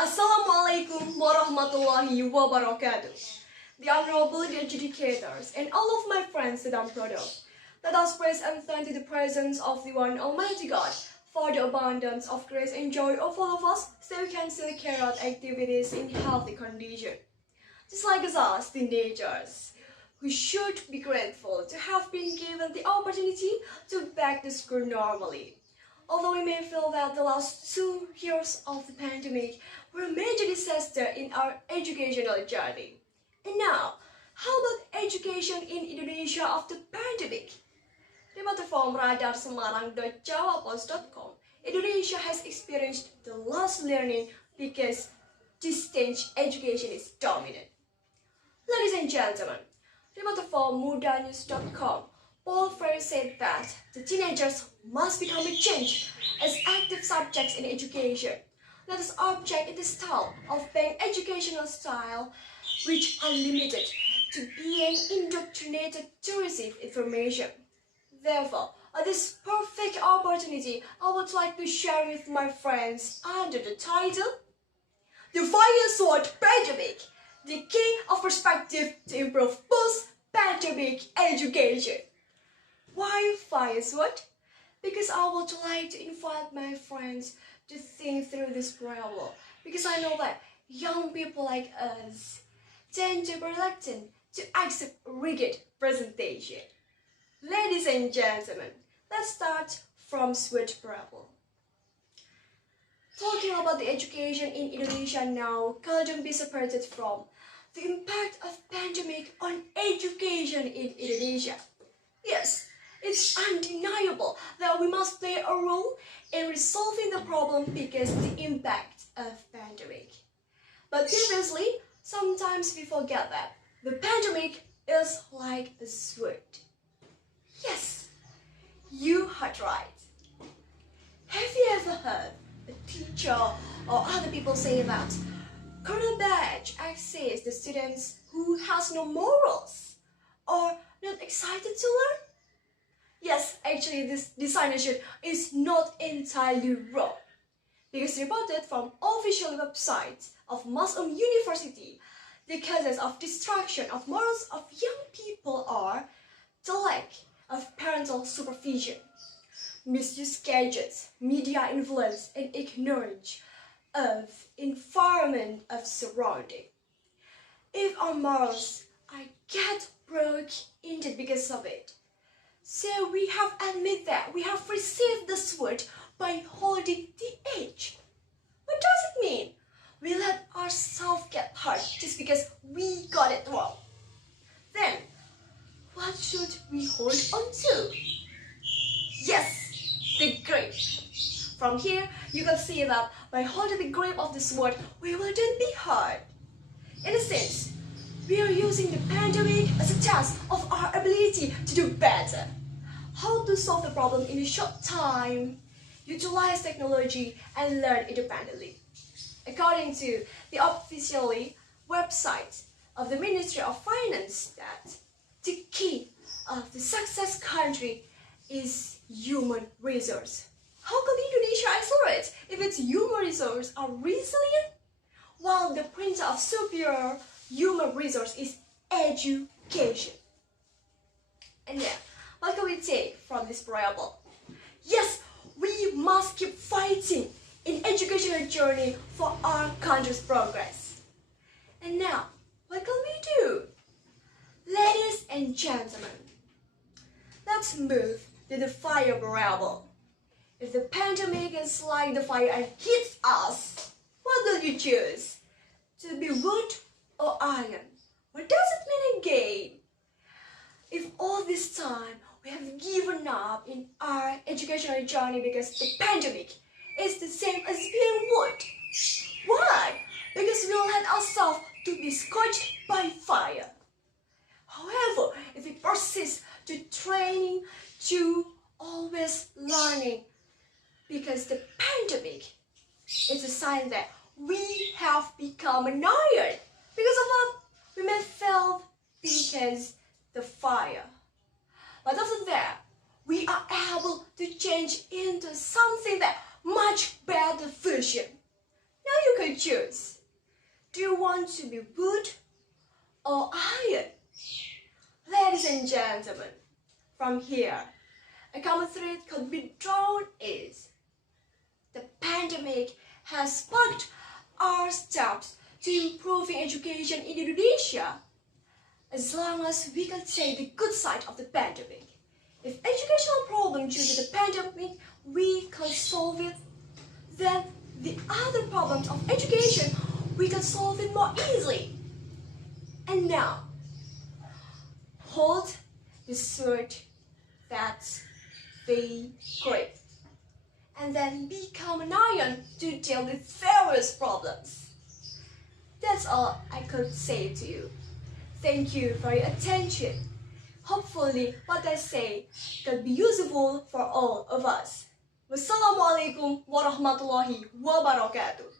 Assalamualaikum warahmatullahi wabarakatuh. The honorable adjudicators and all of my friends that I'm proud of, let us praise and thank to the presence of the one Almighty God for the abundance of grace and joy of all of us so we can still carry out activities in healthy condition. Just like us, teenagers, we should be grateful to have been given the opportunity to back to school normally. Although we may feel that the last 2 years of the pandemic were a major disaster in our educational journey. And now, how about education in Indonesia after pandemic? Remote from radarsemarang.javapost.com, Indonesia has experienced the lost learning because distance education is dominant. Ladies and gentlemen, remote from mudanews.com, Paul Freire said that the teenagers must become a change as active subjects in education. Let us object in the style of being educational style which are limited to being indoctrinated to receive information. Therefore, at this perfect opportunity, I would like to share with my friends under the title, The Fire Sword Pandemic, the Key of Perspective to Improve Post-Pandemic Education. Why fire sword? Because I would like to invite my friends to think through this problem. Because I know that young people like us tend to be reluctant to accept rigid presentation. Ladies and gentlemen, let's start from sword problem. Talking about the education in Indonesia now can't be separated from the impact of pandemic on education in Indonesia. Yes, it's undeniable that we must play a role in resolving the problem because of the impact of pandemic. But previously, sometimes we forget that the pandemic is like a sword. Yes, you heard right. Have you ever heard a teacher or other people say that Corona badge access the students who has no morals or not excited to learn? Yes, actually this designership is not entirely wrong. Because reported from official websites of University, the causes of destruction of morals of young people are the lack of parental supervision, misuse gadgets, media influence, and ignorance of environment of surrounding. If our morals I get broke indeed because of it. So we have admitted that we have received the sword by holding the edge. What does it mean? We let ourselves get hurt just because we got it wrong. Then, what should we hold on to? Yes, the grip. From here, you can see that by holding the grip of the sword, we wouldn't be hurt. In a sense, we are using the pandemic as a test of our ability to do better. How to solve the problem in a short time, utilize technology, and learn independently. According to the official website of the Ministry of Finance, that the key of the success country is human resource. How can Indonesia isolate if its human resources are resilient? While the printer of superior human resource is education. And yeah, what can we take from this parable? Yes, we must keep fighting in educational journey for our country's progress. And now, what can we do? Ladies and gentlemen, let's move to the fire parable. If the pandemic is like the fire and hits us, what will you choose? To be wood or iron? What does it mean again? If all this time we have given up in our educational journey because the pandemic is the same as being wood. Why? Because we let ourselves to be scorched by fire. However, if we persist to training, to always learning, because the pandemic is a sign that we have become an iron. Because of what? We may fail because the fire. But after that, we are able to change into something that much better version. Now you can choose. Do you want to be wood or iron? Ladies and gentlemen, from here, a common thread could be drawn is the pandemic has sparked our steps to improving education in Indonesia. As long as we can take the good side of the pandemic, if educational problems due to the pandemic we can solve it, then the other problems of education we can solve it more easily. And now, hold the sword that's the great, and then become an iron to deal with various problems. That's all I could say to you. Thank you for your attention. Hopefully what I say can be useful for all of us. Wassalamualaikum warahmatullahi wabarakatuh.